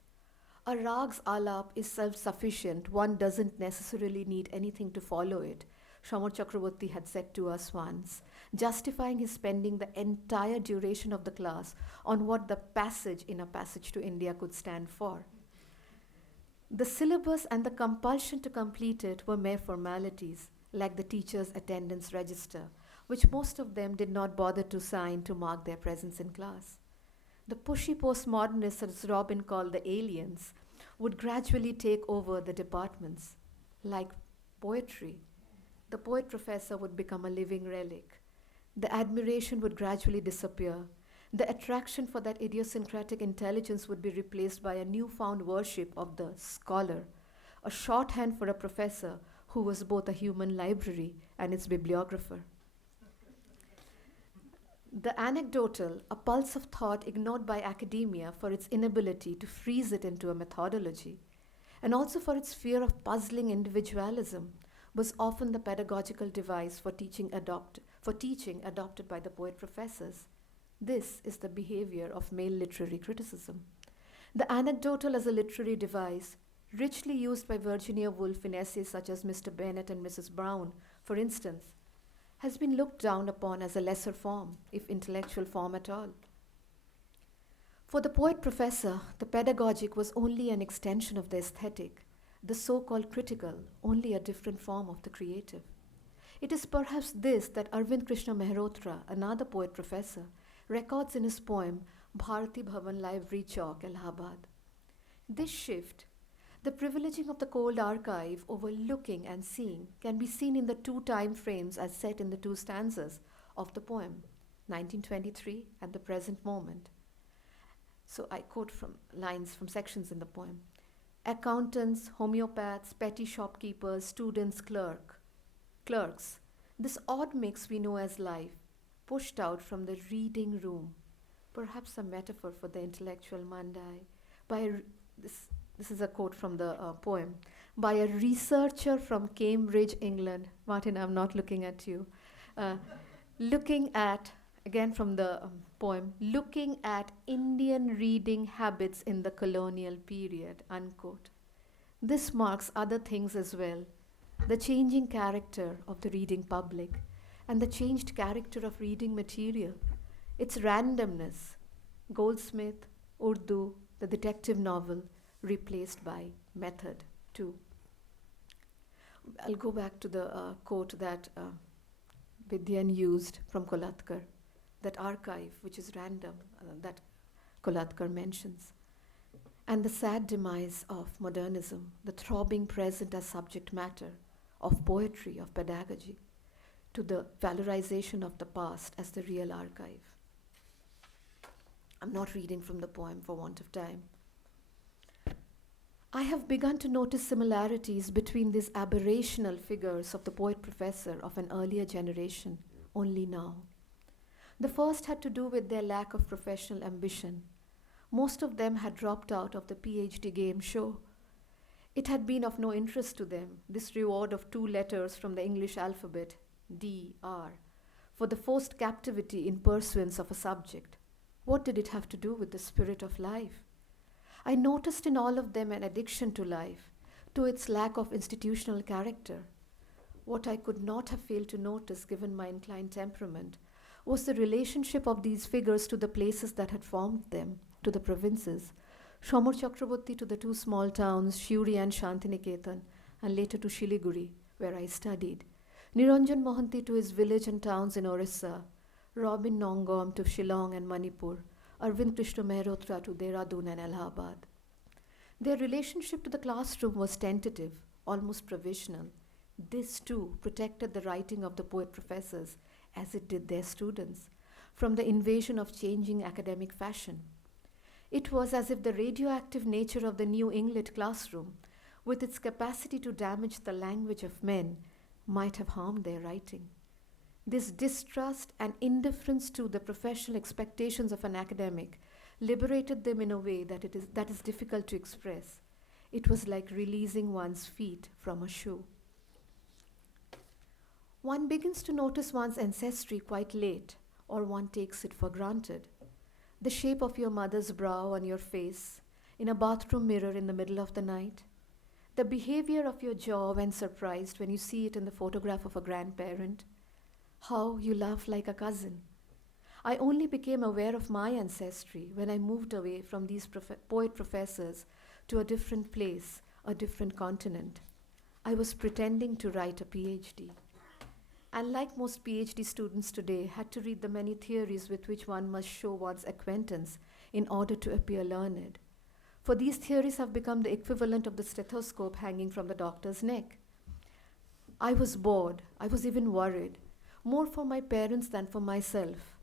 A rag's alap is self-sufficient. One doesn't necessarily need anything to follow it, Shamar Chakraborty had said to us once, justifying his spending the entire duration of the class on what the passage in A Passage to India could stand for. The syllabus and the compulsion to complete it were mere formalities, like the teacher's attendance register, which most of them did not bother to sign to mark their presence in class. The pushy postmodernists, as Robin called the aliens, would gradually take over the departments. Like poetry, the poet professor would become a living relic. The admiration would gradually disappear. The attraction for that idiosyncratic intelligence would be replaced by a newfound worship of the scholar, a shorthand for a professor who was both a human library and its bibliographer. The anecdotal, a pulse of thought ignored by academia for its inability to freeze it into a methodology, and also for its fear of puzzling individualism, was often the pedagogical device for teaching adopted by the poet professors. This is the behavior of male literary criticism. The anecdotal as a literary device, richly used by Virginia Woolf in essays such as Mr. Bennet and Mrs. Brown, for instance, has been looked down upon as a lesser form, if intellectual form at all. For the poet professor, the pedagogic was only an extension of the aesthetic, the so-called critical, only a different form of the creative. It is perhaps this that Arvind Krishna Mehrotra, another poet professor, records in his poem Bharati Bhavan Library Chowk, Allahabad. This shift, the privileging of the cold archive over looking and seeing, can be seen in the two time frames as set in the two stanzas of the poem, 1923 and the present moment. So I quote from lines from sections in the poem. Accountants, homeopaths, petty shopkeepers, students, clerks. This odd mix we know as life, pushed out from the reading room, perhaps a metaphor for the intellectual mandai, this is a quote from the poem, by a researcher from Cambridge, England. Martin, I'm not looking at you. Looking at, again from the poem, looking at Indian reading habits in the colonial period, unquote. This marks other things as well, the changing character of the reading public and the changed character of reading material, its randomness, Goldsmith, Urdu, the detective novel, replaced by method too. I'll go back to the quote that Vidyan used from Kolatkar, that archive which is random, that Kolatkar mentions. And the sad demise of modernism, the throbbing present as subject matter, of poetry, of pedagogy, to the valorization of the past as the real archive. I'm not reading from the poem for want of time. I have begun to notice similarities between these aberrational figures of the poet professor of an earlier generation only now. The first had to do with their lack of professional ambition. Most of them had dropped out of the PhD game show. It had been of no interest to them, this reward of 2 letters from the English alphabet, D.R., for the forced captivity in pursuance of a subject. What did it have to do with the spirit of life? I noticed in all of them an addiction to life, to its lack of institutional character. What I could not have failed to notice, given my inclined temperament, was the relationship of these figures to the places that had formed them, to the provinces. Shamar Chakraborty to the 2 small towns, Shuri and Shantiniketan, and later to Shiliguri, where I studied. Niranjan Mohanty to his village and towns in Orissa, Robin Nongom to Shillong and Manipur, Arvind Krishna Mehrotra to Dehradun and Allahabad. Their relationship to the classroom was tentative, almost provisional. This too protected the writing of the poet professors, as it did their students, from the invasion of changing academic fashion. It was as if the radioactive nature of the New England classroom, with its capacity to damage the language of men, might have harmed their writing. This distrust and indifference to the professional expectations of an academic liberated them in a way that is difficult to express. It was like releasing one's feet from a shoe. One begins to notice one's ancestry quite late, or one takes it for granted. The shape of your mother's brow on your face, in a bathroom mirror in the middle of the night. The behavior of your jaw when surprised when you see it in the photograph of a grandparent. How you laugh like a cousin. I only became aware of my ancestry when I moved away from these poet professors to a different place, a different continent. I was pretending to write a PhD. And like most PhD students today, had to read the many theories with which one must show one's acquaintance in order to appear learned. For these theories have become the equivalent of the stethoscope hanging from the doctor's neck. I was bored, I was even worried, more for my parents than for myself.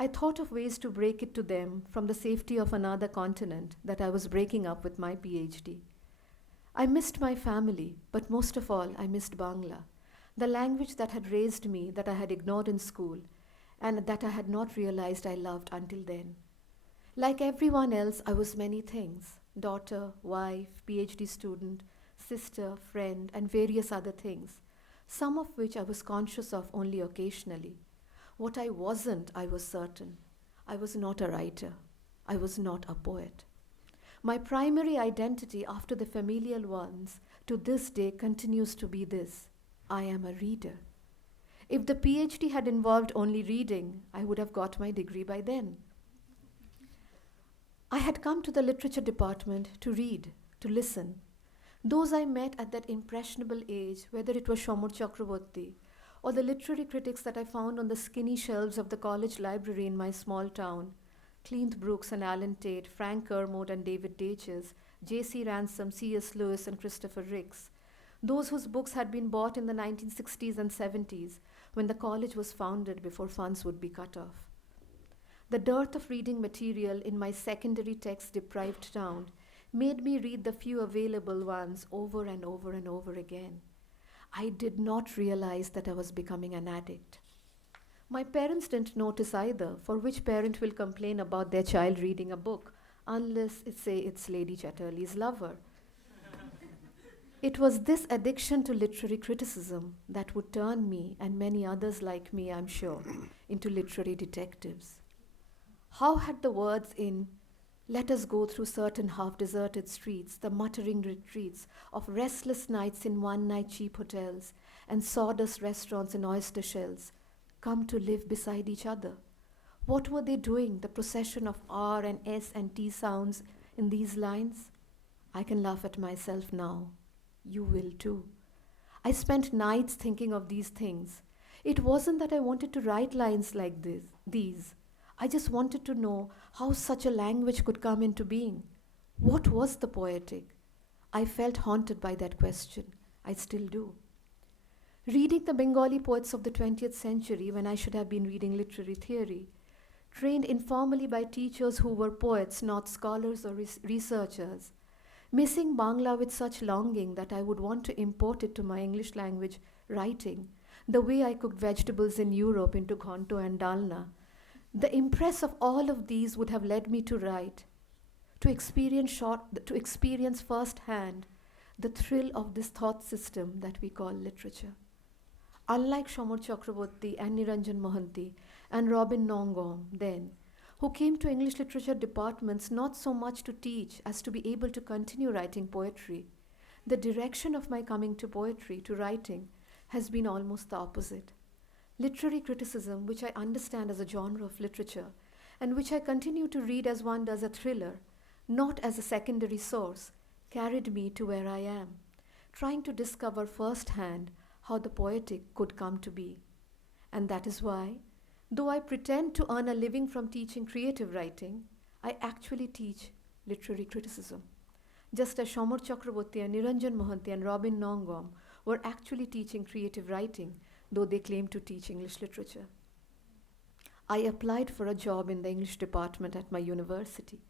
I thought of ways to break it to them from the safety of another continent that I was breaking up with my PhD. I missed my family, but most of all, I missed Bangla, the language that had raised me, that I had ignored in school, and that I had not realized I loved until then. Like everyone else, I was many things: daughter, wife, PhD student, sister, friend, and various other things, some of which I was conscious of only occasionally. What I wasn't, I was certain. I was not a writer. I was not a poet. My primary identity after the familial ones to this day continues to be this: I am a reader. If the PhD had involved only reading, I would have got my degree by then. I had come to the literature department to read, to listen. Those I met at that impressionable age, whether it was Shamur Chakraborty or the literary critics that I found on the skinny shelves of the college library in my small town, Clint Brooks and Alan Tate, Frank Kermode and David Daches, J.C. Ransom, C.S. Lewis and Christopher Ricks, those whose books had been bought in the 1960s and 70s when the college was founded before funds would be cut off. The dearth of reading material in my secondary text-deprived town made me read the few available ones over and over and over again. I did not realize that I was becoming an addict. My parents didn't notice either, for which parent will complain about their child reading a book unless it's Lady Chatterley's Lover? It was this addiction to literary criticism that would turn me, and many others like me, I'm sure, into literary detectives. How had the words in "Let us go through certain half-deserted streets, the muttering retreats of restless nights in one-night cheap hotels and sawdust restaurants in oyster shells come to live beside each other? What were they doing, the procession of R and S and T sounds in these lines? I can laugh at myself now. You will too. I spent nights thinking of these things. It wasn't that I wanted to write lines like these. I just wanted to know how such a language could come into being. What was the poetic? I felt haunted by that question. I still do. Reading the Bengali poets of the 20th century when I should have been reading literary theory, trained informally by teachers who were poets, not scholars or researchers, missing Bangla with such longing that I would want to import it to my English language writing, the way I cooked vegetables in Europe into ghonto and dalna. The impress of all of these would have led me to write, to experience firsthand the thrill of this thought system that we call literature. Unlike Shamur Chakraborty and Niranjan Mohanty and Robin Nongom then, who came to English literature departments not so much to teach as to be able to continue writing poetry, the direction of my coming to poetry, to writing, has been almost the opposite. Literary criticism, which I understand as a genre of literature, and which I continue to read as one does a thriller, not as a secondary source, carried me to where I am, trying to discover firsthand how the poetic could come to be. And that is why, though I pretend to earn a living from teaching creative writing, I actually teach literary criticism. just as Shomar Chakraborty and Niranjan Mohanty and Robin Nongom were actually teaching creative writing, though they claimed to teach English literature. I applied for a job in the English department at my university.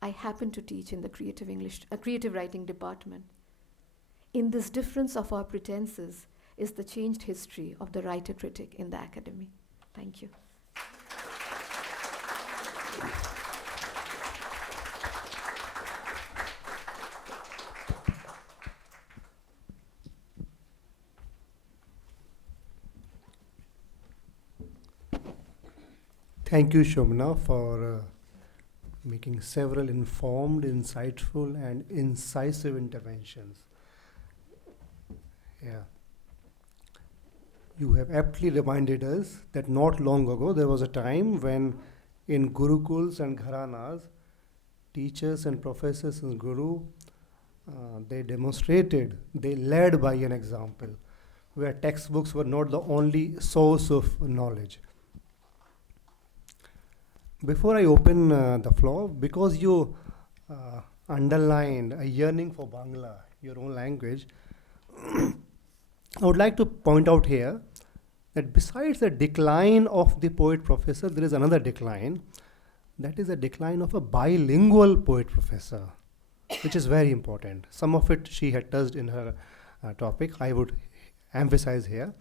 I happened to teach in the creative writing department. In this difference of our pretenses is the changed history of the writer-critic in the academy. Thank you. Thank you, Sumana, for making several informed, insightful, and incisive interventions. Yeah. You have aptly reminded us that not long ago there was a time when in Gurukuls and Gharanas, teachers and professors in Guru, they demonstrated, they led by an example, where textbooks were not the only source of knowledge. Before I open the floor, because you underlined a yearning for Bangla, your own language, I would like to point out here that besides the decline of the poet professor, there is another decline. That is a decline of a bilingual poet professor, which is very important. Some of it she had touched in her topic. I would emphasize here.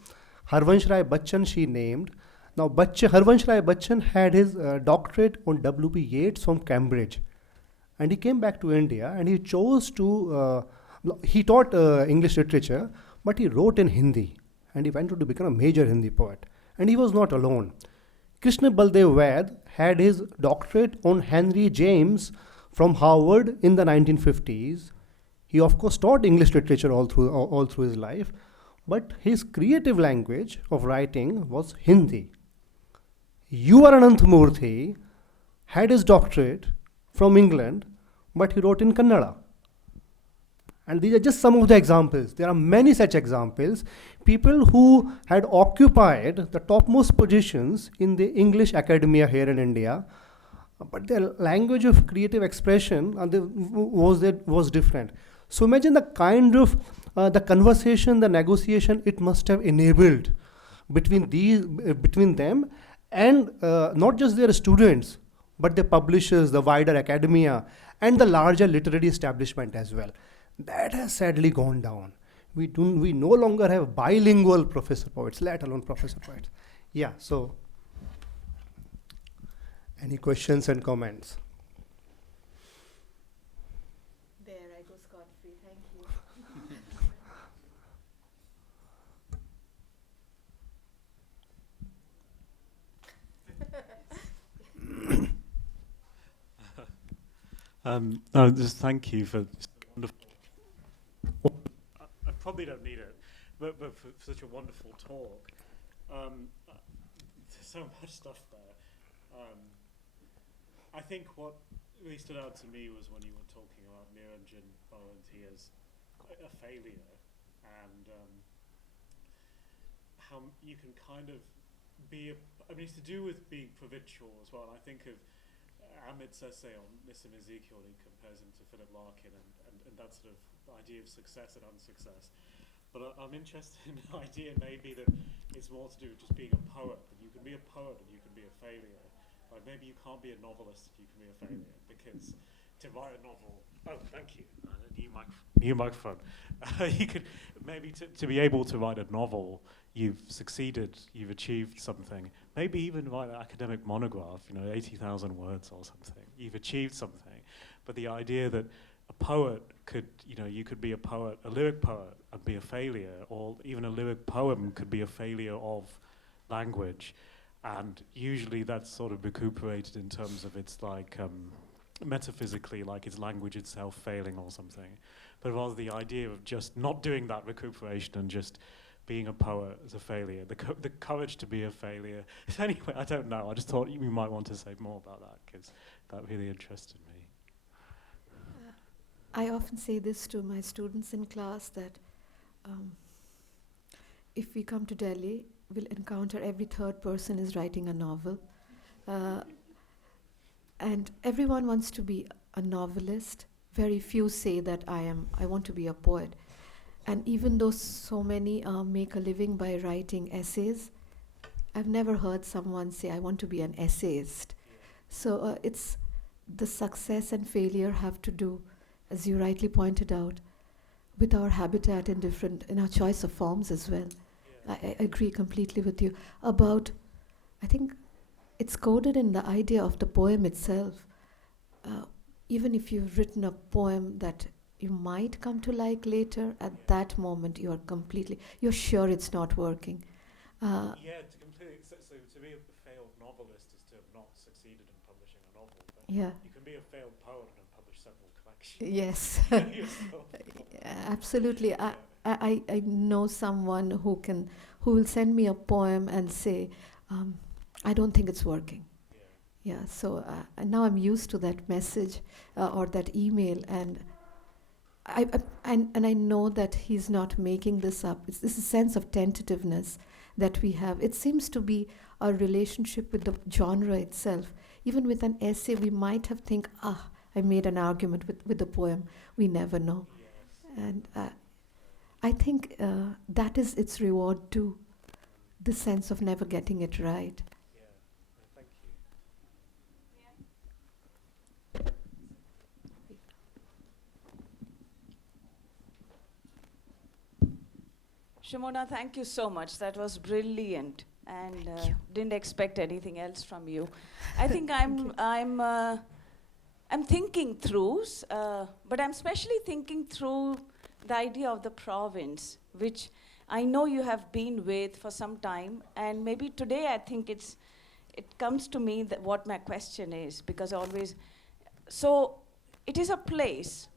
Harvansh Rai Bachchan she named. Now, Harvansh Rai Bachchan had his doctorate on W.B. Yeats from Cambridge. And he came back to India and he chose to, he taught English literature, but he wrote in Hindi. And he went on to become a major Hindi poet. And he was not alone. Krishna Baldev Vaid had his doctorate on Henry James from Harvard in the 1950s. He, of course, taught English literature all through his life, but his creative language of writing was Hindi. U.R. Ananthamurthy had his doctorate from England, but he wrote in Kannada. And these are just some of the examples. There are many such examples. People who had occupied the topmost positions in the English academia here in India, but their language of creative expression was different. So imagine the kind of the conversation, the negotiation it must have enabled between them and not just their students, but the publishers, the wider academia, and the larger literary establishment as well. That has sadly gone down. We no longer have bilingual professor poets, let alone professor poets. Yeah, so any questions and comments? There, I go scot-free. Thank you. Just thank you for wonderful. I probably don't need it, but for such a wonderful talk. There's so much stuff there. I think what really stood out to me was when you were talking about Niranjan Mohanty as a failure, and how you can kind of be it's to do with being provincial as well. And I think of Amit's essay on Nissim Ezekiel, he compares him to Philip Larkin and that sort of idea of success and unsuccess. But I'm interested in the idea maybe that it's more to do with just being a poet, that you can be a poet and you can be a failure. Like maybe you can't be a novelist if you can be a failure, because to write a novel, thank you, new microphone. You could maybe to be able to write a novel, you've succeeded, you've achieved something. Maybe even write an academic monograph, 80,000 words or something. You've achieved something. But the idea that a poet could, you could be a poet, a lyric poet, and be a failure, or even a lyric poem could be a failure of language. And usually that's sort of recuperated in terms of its metaphysically, like its language itself failing or something. But rather the idea of just not doing that recuperation and just being a poet is a failure. The courage to be a failure. Anyway, I don't know. I just thought you might want to say more about that, because that really interested me. I often say this to my students in class, that if we come to Delhi, we'll encounter every third person is writing a novel. And everyone wants to be a novelist, very few say that I want to be a poet. And even though so many make a living by writing essays, I've never heard someone say, I want to be an essayist. So it's the success and failure have to do, as you rightly pointed out, with our habitat in our choice of forms as well. I agree completely with you about, I think it's coded in the idea of the poem itself. Even if you've written a poem that you might come to like later, at that moment you're sure it's not working. To completely, so to be a failed novelist is to have not succeeded in publishing a novel. But Yeah. you can be a failed poet and publish several collections. Yes. Yourself. Absolutely. I know someone who will send me a poem and say, I don't think it's working. Yeah. So and now I'm used to that message or that email, and I know that he's not making this up. It's this sense of tentativeness that we have. It seems to be our relationship with the genre itself. Even with an essay, we might have think, I made an argument with the poem. We never know. Yes. And I think that is its reward too, the sense of never getting it right. Yeah. Thank you. Sumana, thank you so much. That was brilliant, and didn't expect anything else from you. I think I'm thinking through, but I'm especially thinking through the idea of the province, which I know you have been with for some time, and maybe today I think it comes to me that what my question is, because so it is a place,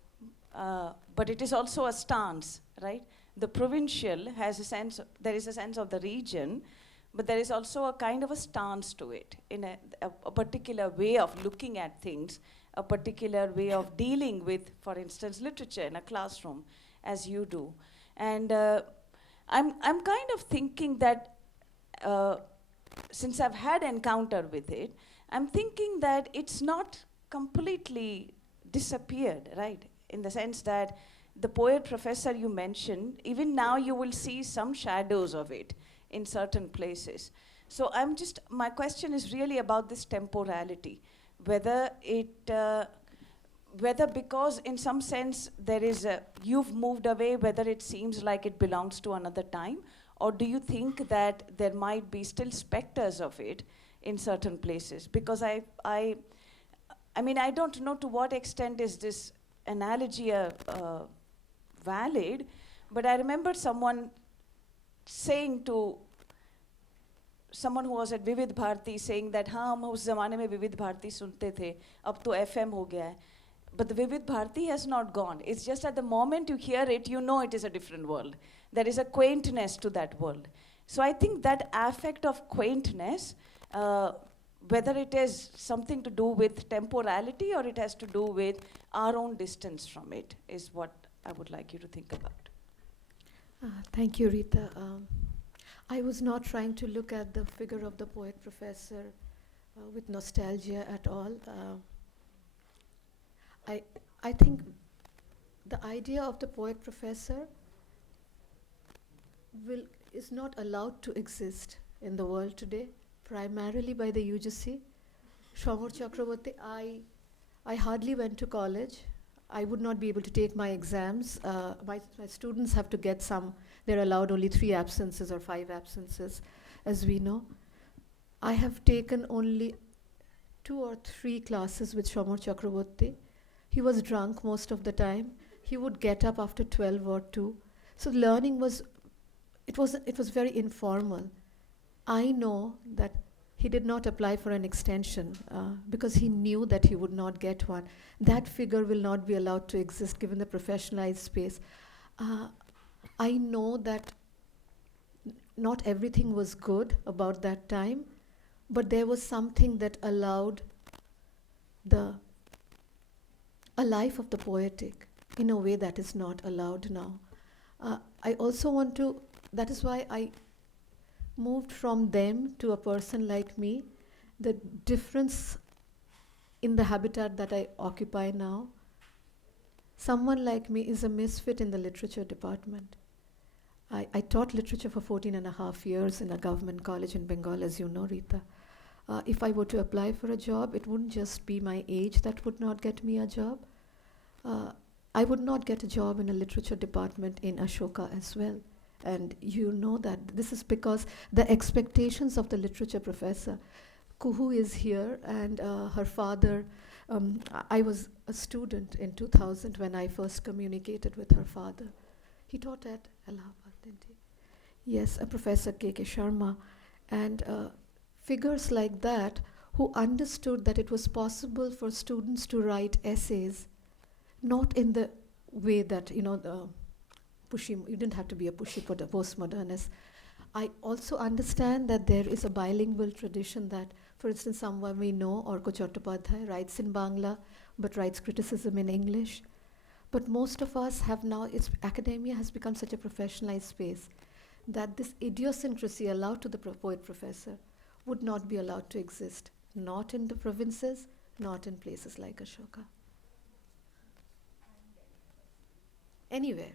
but it is also a stance, right? The provincial has there is a sense of the region, but there is also a kind of a stance to it, in a particular way of looking at things, a particular way of dealing with, for instance, literature in a classroom, as you do. And I'm kind of thinking that, since I've had encounter with it, I'm thinking that it's not completely disappeared, right? In the sense that the poet professor you mentioned, even now you will see some shadows of it in certain places. So my question is really about this temporality, whether because in some sense you've moved away, whether it seems like it belongs to another time, or do you think that there might be still specters of it in certain places? Because I mean, I don't know to what extent is this analogy valid, but I remember someone saying to someone who was at Vivid Bharati, saying that हम उस ज़माने में Vivid Bharati सुनते थे, अब तो FM हो गया है. But the Vivid Bharati has not gone. It's just at the moment you hear it, you know it is a different world. There is a quaintness to that world. So I think that affect of quaintness, whether it is something to do with temporality or it has to do with our own distance from it, is what I would like you to think about. Thank you, Rita. I was not trying to look at the figure of the poet professor with nostalgia at all. I think the idea of the poet professor is not allowed to exist in the world today, primarily by the UGC. Shamur Chakraborty, I hardly went to college. I would not be able to take my exams. My students have to get some. They're allowed only 3 absences or 5 absences, as we know. I have taken only 2 or 3 classes with Shamur Chakraborty. He was drunk most of the time. He would get up after 12 or 2. So learning was very informal. I know that he did not apply for an extension because he knew that he would not get one. That figure will not be allowed to exist given the professionalized space. I know that not everything was good about that time, but there was something that allowed a life of the poetic in a way that is not allowed now. I also want to, that is why I moved from them to a person like me. The difference in the habitat that I occupy now Someone like me is a misfit in the literature department. I taught literature for 14 and a half years in a government college in Bengal, as you know, Rita. If I were to apply for a job, it wouldn't just be my age that would not get me a job. I would not get a job in a literature department in Ashoka as well. And you know that this is because the expectations of the literature professor. Kuhu is here, and her father, I was a student in 2000 when I first communicated with her father. He taught at Allahabad, didn't he? Yes, a Professor K.K. Sharma. And figures like that who understood that it was possible for students to write essays, not in the way that, the pushy, you didn't have to be a pushy postmodernist. I also understand that there is a bilingual tradition that, for instance, someone we know, Orko Chattopadhyay, writes in Bangla, but writes criticism in English. But most of us have now, academia has become such a professionalized space that this idiosyncrasy allowed to the poet professor would not be allowed to exist, not in the provinces, not in places like Ashoka. Anywhere.